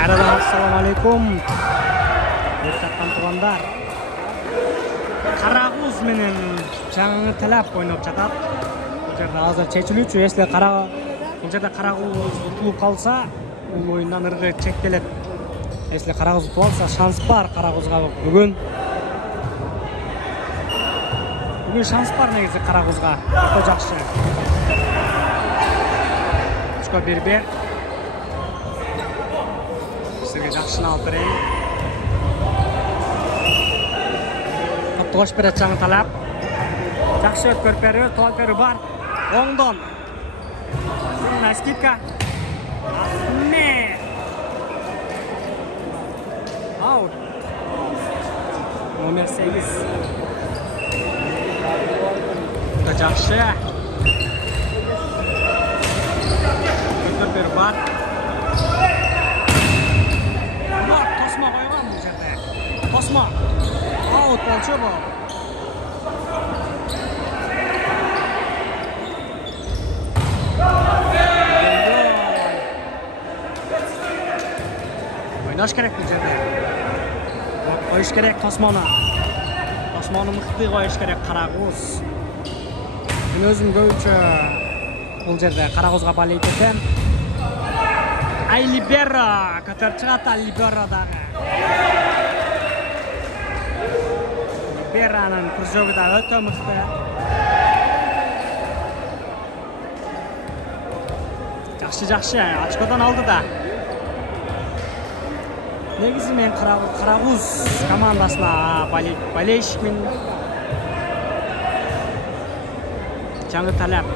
Assalamu alaikum. Ertaktan tuğanlar. Qaraguz menen жаңы талап ойнап жатат. Бул жерде азыр чечилүүчү. Если бул жерде Карагуз утулуп калса, бул оюндан ыргы чектелет. Если Карагуз утуп алса, шанс бар Карагузга бүгүн. Бүгүн шанс бар негизи Карагузга. Өтө жакшы. Очко бербе. Сизге жакшыны алып берейин. Тош берет жаңы талап. Жакшы өткөрүп берүү, топ берүү бар. Оңдон. Сына скидка. Аут. Номер 8. Да жакшы. Өткөрүп берүү бар. Тосмо койгон бул жерде. Тосмо. Аут болчу бу. Oynash kerak bu yerda. Qo'yish kerak Tosmoni. Tosmoni mixli qo'yish kerak Qaraguz. Men o'zim ko'pincha bu yerda Qaraguzga balayt etem. Ay libero, ko'tarib chiqadi liberodagi. Liberoning kurzogida o'ta mixli. Yaxshi, ochkodan oldi da. Негизи мен Карагуз командасына болельщикмин. Жаңы талап.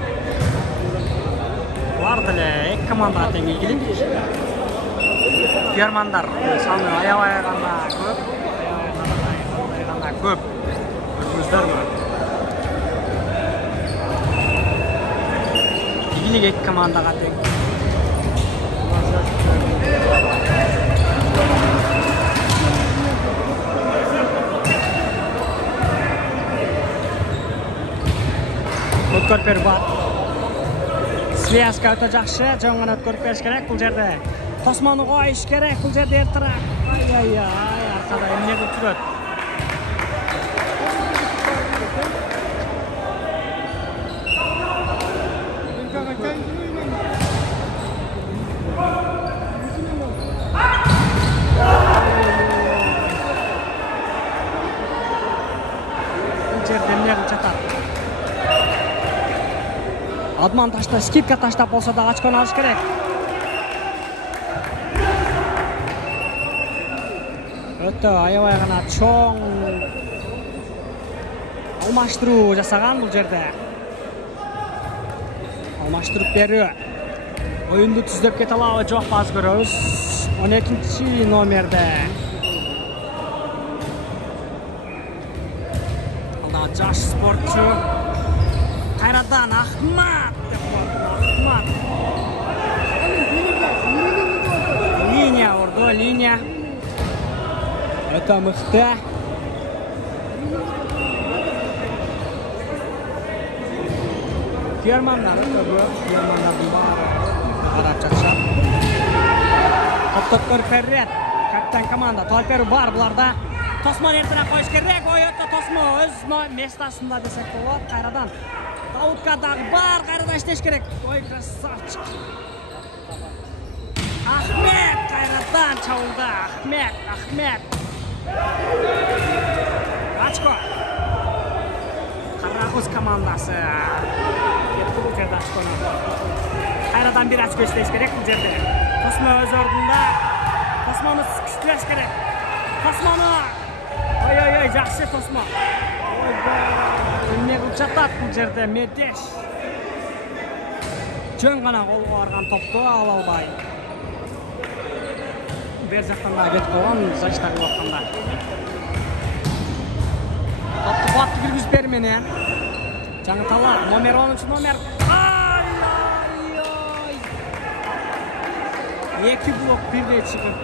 Бар деле эки командага тең ийгилик. Германдар саны аябай гана көп. Көрдүңүздөрбү? Ийгилик эки командага тең. Өткөрүп бар. Связка өтө жакшы, жоңгон өткөрүп бериш керек бул жерде. Тосмону коюш керек бул жерде эртерээк. Ай, аркада эмне кылып турат? Бул жерде эмне кылып жатат? Adman taşta, skipka taşta olsa da açkonu alış gerek. Ötö aябай гана чоң алмаштыруу жасаган бул жерде. Алмаштырып берүү. Оюнду түздөп кете алабы, жокпу аз көрөбүз. 12 номерде. Алда жаш спортчу. Кайрадан Ахмат. Линия орду, линия. Это мықты. Германдар бар. Карап жатышат. Топтор Феррет. Капитан команда. Толперу бар буларда. Тосмон эртерээк коюш керек. Ойотто Тосмо өз местасында десек болот. Кайрадан Дауытка дагы бар, кайрадан иштеш керек. Ой, красавчик. Ахмет кайрадан чабылды. Ахмет. Очко. Карагуз командасы. Бул жерде очкону. Кайрадан бир очко иштеш керек бул жерде. Тосмо өз ордунда. Тосмону күчтөш керек. Тосмону. Ой, жакшы Тосмо. Эмне кылып жатат бул жерде Медеш. Жөн гана колго барган топту ала албай. Бер жактан да кетип калган, зачта кылып атканда. Топту кубатты киргизип бер менен. Жаңы талап, номер 10 номер. Ай! Эки блок бирдей чыгып.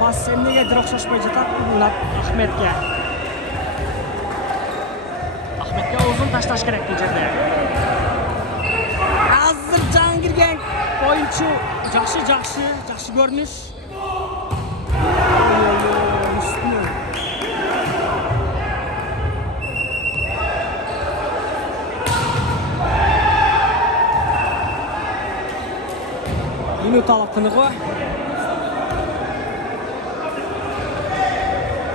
Пас эмнегедир окшошпой жатат Ахметке. Ahmet'e uzun taşlaş gerek bu жерде. Hazır can girgen. oyuncu жақсы görünüş. Минуталық тынығы.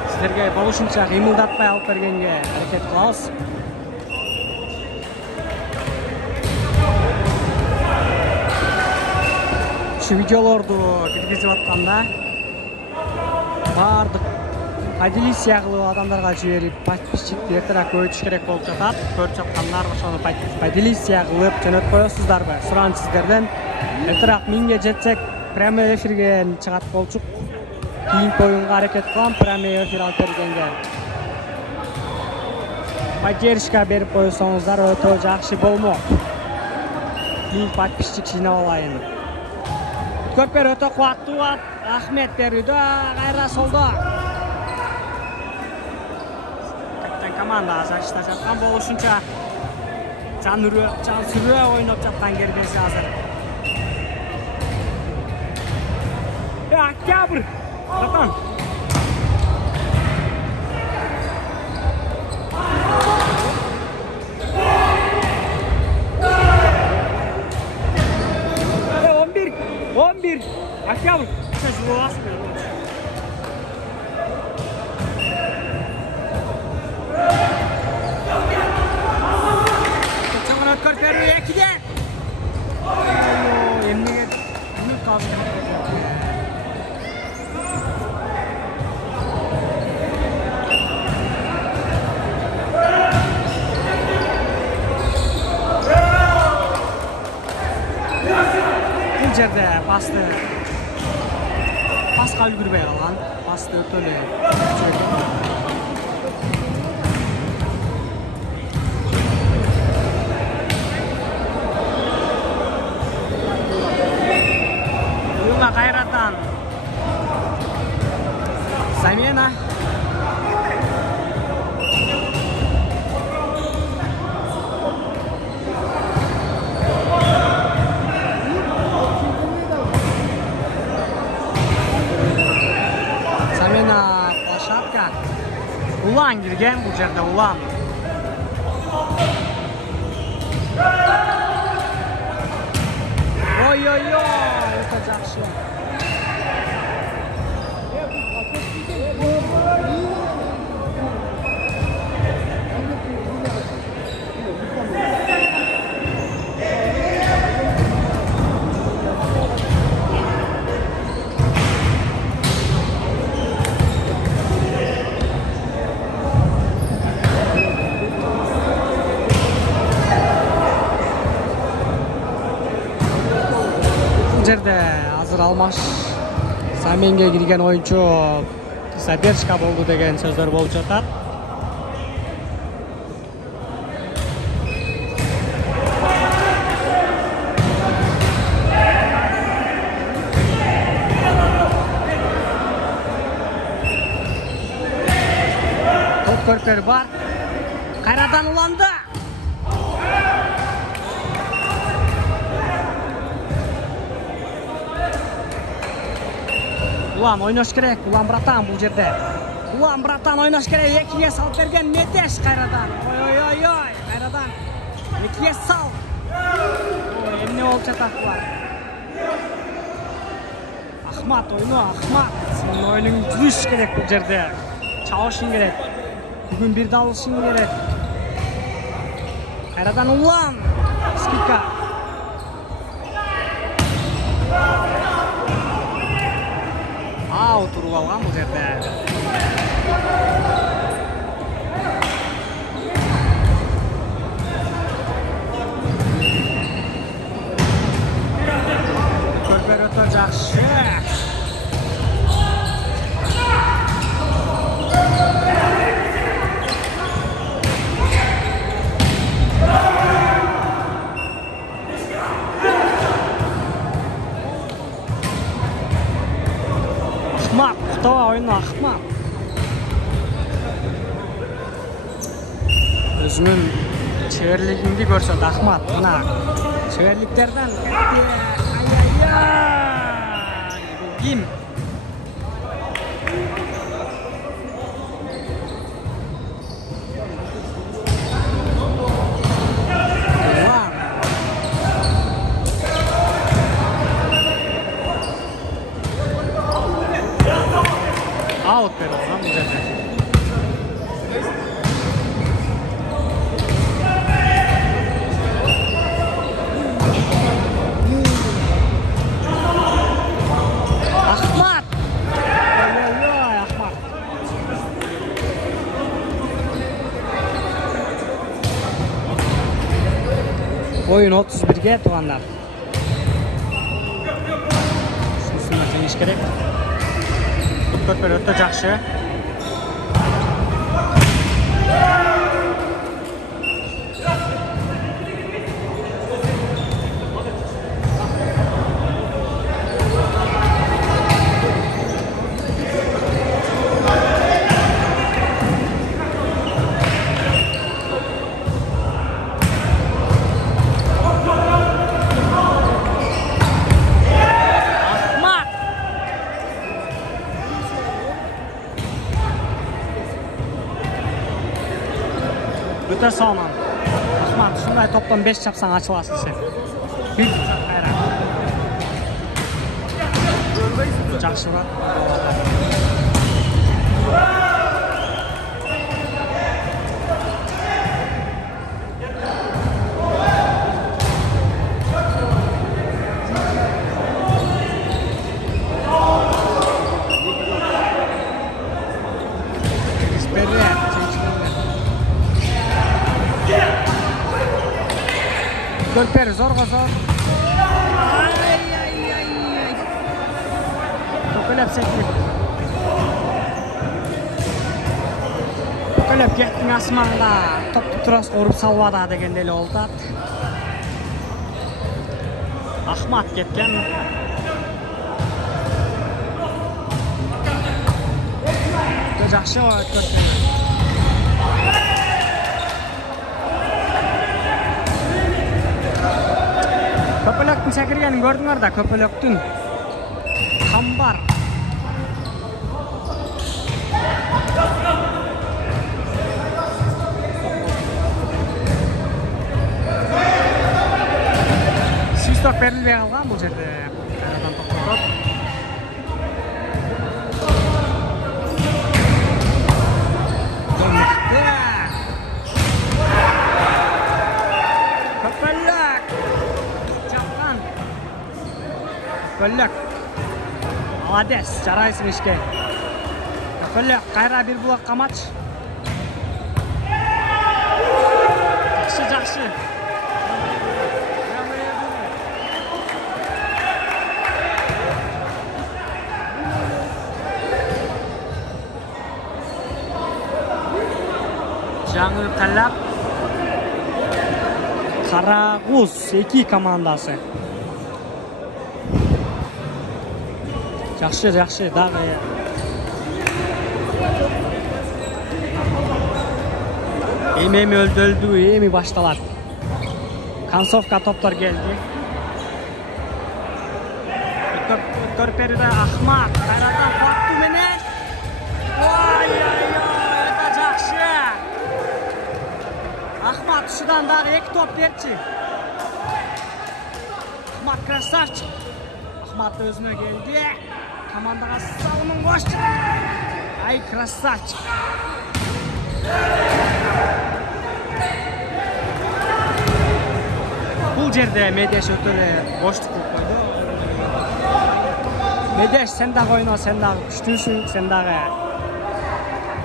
Сіздерге болушынша қимылдатпай алып бергенге әрекет қылабыз. Şu videolordu кіргізіп жатқанда бардық поделись қылып адамдарға жіберіп подписчикті ертерек көбейтіш керек болып жатады. Көріп жатқандар ошоны поделись қылып жөнөтүп коесуздар бе? Суран сіздерден. Ертерек 1000-ге жетсек прямой эфирге чыгат болчук. Кийинки оюнга аракет кылам прямой эфир алып бергенге. Поддержка берип койсоңуздар өтө жакшы болмок. 1000 подписчик жыйнап алайын. Көпер өтө кубаттуу болот. Ахмет берүүдө, кайра солдо. Капитан команда азарышта жаткан болушунча жан сүрөө ойноп жаткан кербеси азыр. Октябрь! Братан! Он bir. Октябрь! Sen şu boğaz mı? Çabuk ötkör pervi ekide! Emniyet kaldı. Жерде пасқа үлгірбей қалған, пасты өтөлі Юна қайраттан замена. Ulan girgen bu жерде ulan. Oy oy oy, өтө жакшы. Жерде азыр Алмаш Саменге кирген ойынчу задержка болду деген сөздөр болуп жатат. Топ көрпөр бар. Кайрадан уланды. Ulan oynaş gerek, ulan bratan bu жерде. Ulan bratan oynaş gerek, ekiye salып берген Метеш кайрадан. Ой ой ой ой, кайрадан. Экиге сал. Ой, эмне болуп жатат булар? Ахмат ойно, Ахмат. Сенин oyunуң түзүш керек бул жерде. Чабышың керек. Бүгүн бир далышың керек. Кайрадан улан. Скидка. Oturup algan bu жерде. Körper ötө жакшы. Ahmak, Mustafa oyunu Ahmak. Özünün çevirliğini görsün Ahmak. Buna çevirliklerden Bu kim? Out berdi ham bu yerda. Ahmad. Oy, Ahmad. Oyun 31'ge tuğanlar. Şunusunu teniş gerek. Köpür ötü жақшы. Öte sağlam. Ahmad, şunday toplam 5 çapsan açılasın sen. Bir hayran. Жақшылар. Golper zorga zor. Ay. To'qilab sekib. To'qilab ketding asmanda. Topni turas urib salvada degende ele oldu. Ahmad ketgan. Жақшы o'tdi. Köpelöktün sekirgenin gördüңөр da, köpelöktün kambar. Sistok berilbey kalgan bu jerde. Kayradan toktotop. Köpelök. Молодец, жарайсың ишке. Köpelök, кайра бир булак камач. Жақшы. Жаңы талап. Карагуз 2 командасы. Жақшы, дағы. Эми өлдү, эми башталат. Концовка топтор келди. Көрперде Ахмад, кайрадан факту менен. Ой, это жақшы. Ахмад ушудан дагы 2 топ берчи. Ахмад красавчик. Ahmad özüne geldi. Komandaya salımın koştu. Ay krasavчик. Bu jerde Medeş ötürü boşluk koydu. Medeş sen de oyna, sen de güçlüsün, sen de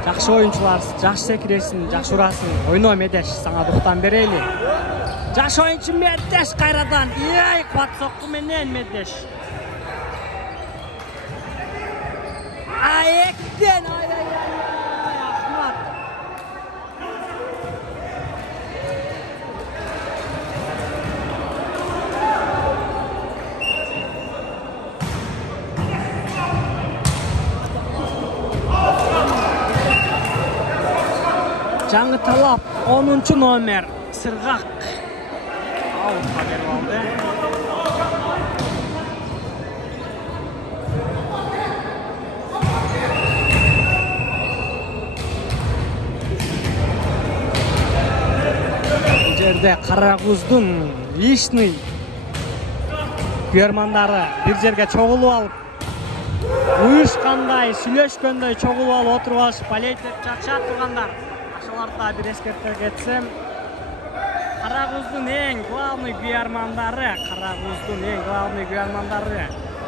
жақшы oyunçularsın, жақшы sekiresin, жақшы urasın. Oyna Medeş, sana doktan bereyli. Жақшы oyuncu Medeş kayradan. Ey kuat sokku menen Medeş. Ayekten ay Ahmad. Жаңы талап 10 номер Сырғақ. Out haber aldı. жерде Карагуздун личный күйөрмандары бир жерге чогулуп алып, уюшкандай, сүйлөшкөндөй чогулуп алып отуруп алышып, болеть деп жатышат тургандар. Ошолорду да бир эскерте кетсем, Карагуздун эң главный күйөрмандары,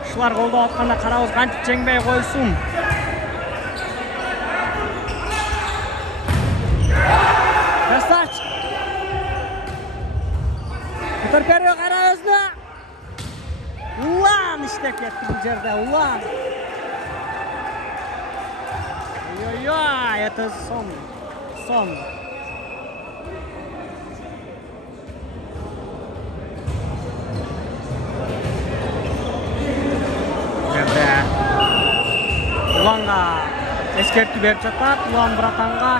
ушулар колдоп атканда Карагуз кантип жеңбей койсун. Красавчик. Көтөрпөрү Карагузду. Улан иштеп кетти бул жерде, улан. Ой-ой-ой, это сон. Уланга эскертүү берип жатат, улан братанга.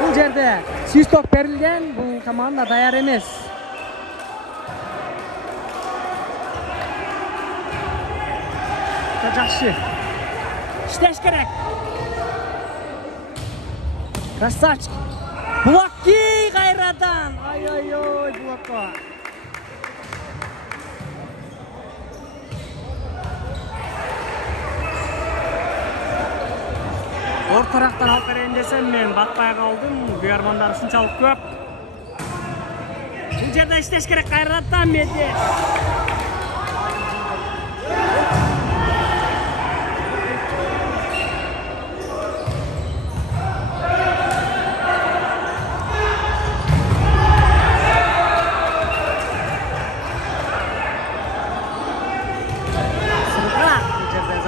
Бул жерде свисток берилген, бул команда даяр эмес. Жакшы. Иштеш керек. Красавчик. Блокки кайрадан. Ой-ой-ой, блокко. Ортарактан алып берейин десем, мен батпай калдым. Күйөрмандар ушунчалык көп. Бул жерде иштеш керек кайрадан Медведь.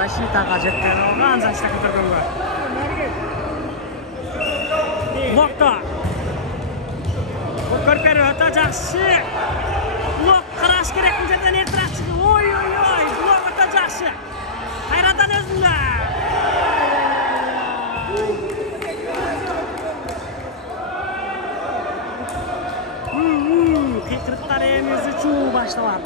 Защитага жетпей калган, защита көтөргөнгө. Блокко. Бул көрпөрү өтө жакшы. Блок караш керек бул жерден эртирээк чыгып. Ой-ой-ой, блок өтө жакшы. Кайрадан өзүндө. Кыйкырыктар эмиз үчүү башталат.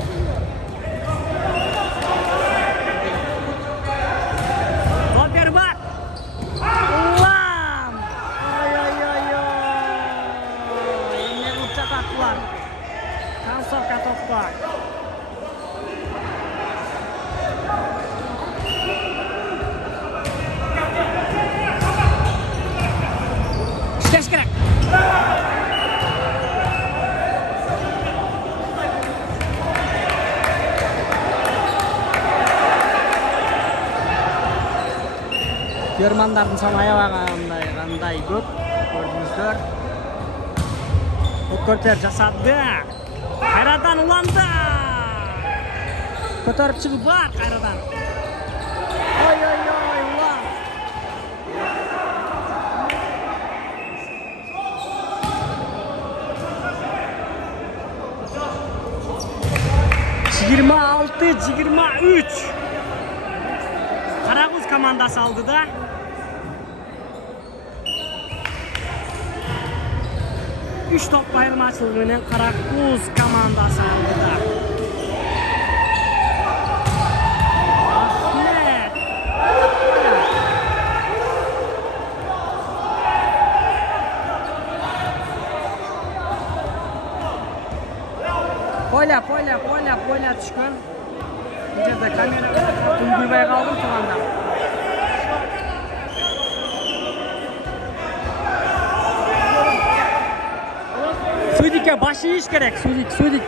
Концовка топта. Иштеш керек. Күйөрмандардын саны аябагандай кандай көп көрдүңүздөр. Көтөр жасады. Кайрадан уланды. Көтөрүп чыгып бар кайрадан. Ой-ой-ой, улан. Жыйырма 6-23. Карагуз командасы алды да. Üç top ayırmacılığının Karaguz komandası aldı da. Ahmet. Poyla düşkün. Bu жерде kamera ulguybay kaldım turanda. Судикке başı iş gerek, Суdik.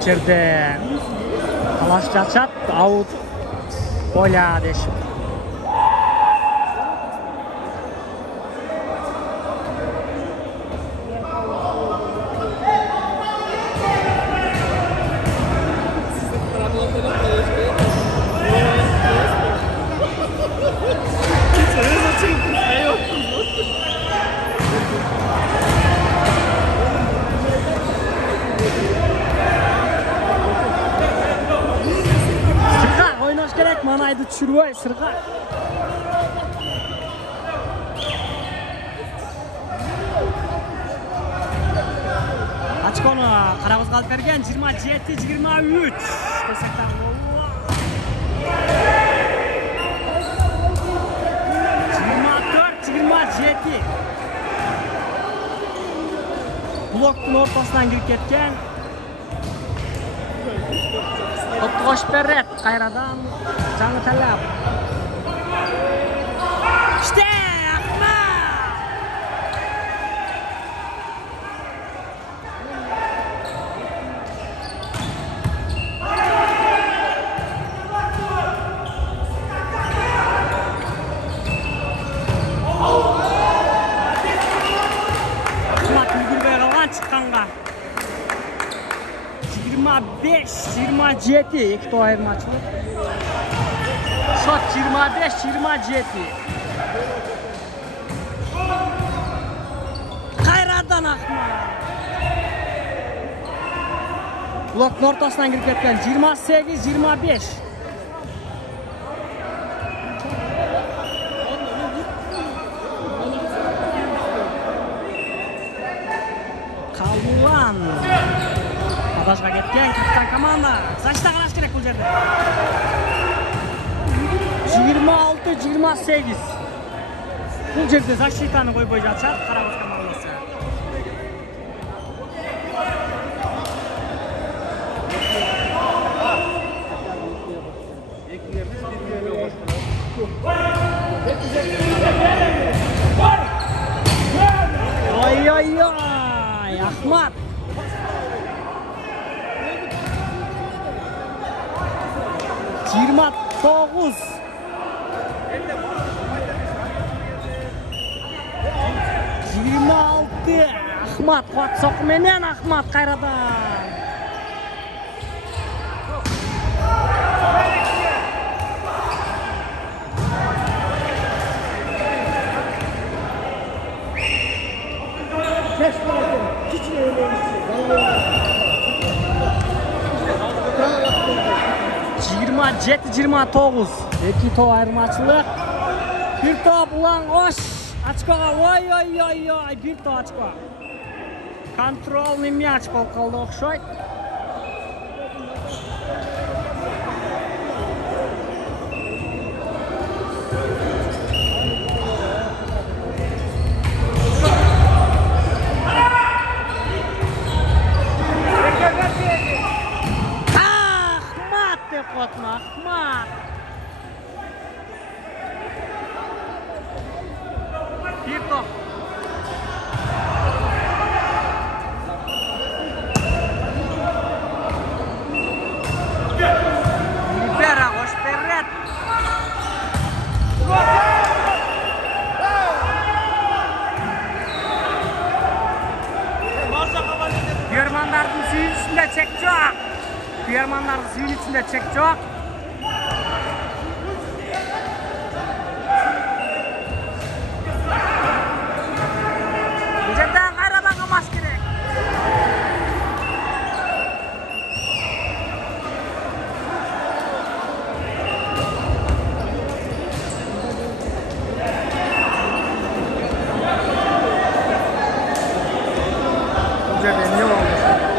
İçeride talaş çat, out, Poля deşip. керек, манайды түшірбей, сырға. Очконы Қарағұзға алып берген 27-23. Десектен 24-27. Bloktың ортасынан кіріп кеткен. Топты қошып береді. Қайрадан жаңы тәләп. İşte Ахмат! Ахмат үлгірбей қалған шыққанға. 25-27 екі топ айырмашылық. Шот 25-27. Қайрадан Ахмат. Bloktың ортасынан кіріп кеткен 28-25. Қалуан. Адашға кеткен капитан команда. Защита қараш керек бұл жерде. 26-28. Бұл жерде защитаны қойбой жатыр Қарағұз командасы. Ой-ой-ой, Ахмат. Жиырма 9. Жиырма 6. Ахмат қуат соққыменен Ахмат қайрадан. Жиырма 7-29. Екі топ айырмашылық. Bir топ ұлан қош. Очкоға, ой-ой-ой-ой, bir топ очко. Контрольный мяч болып қалды оқшойды. Ахмат деп қотын, Ахмат. Bir top. Libera, hoş berret. Germanların suyun içinde çek çok. Germanların suyun içinde çek çok. Ne olmuş?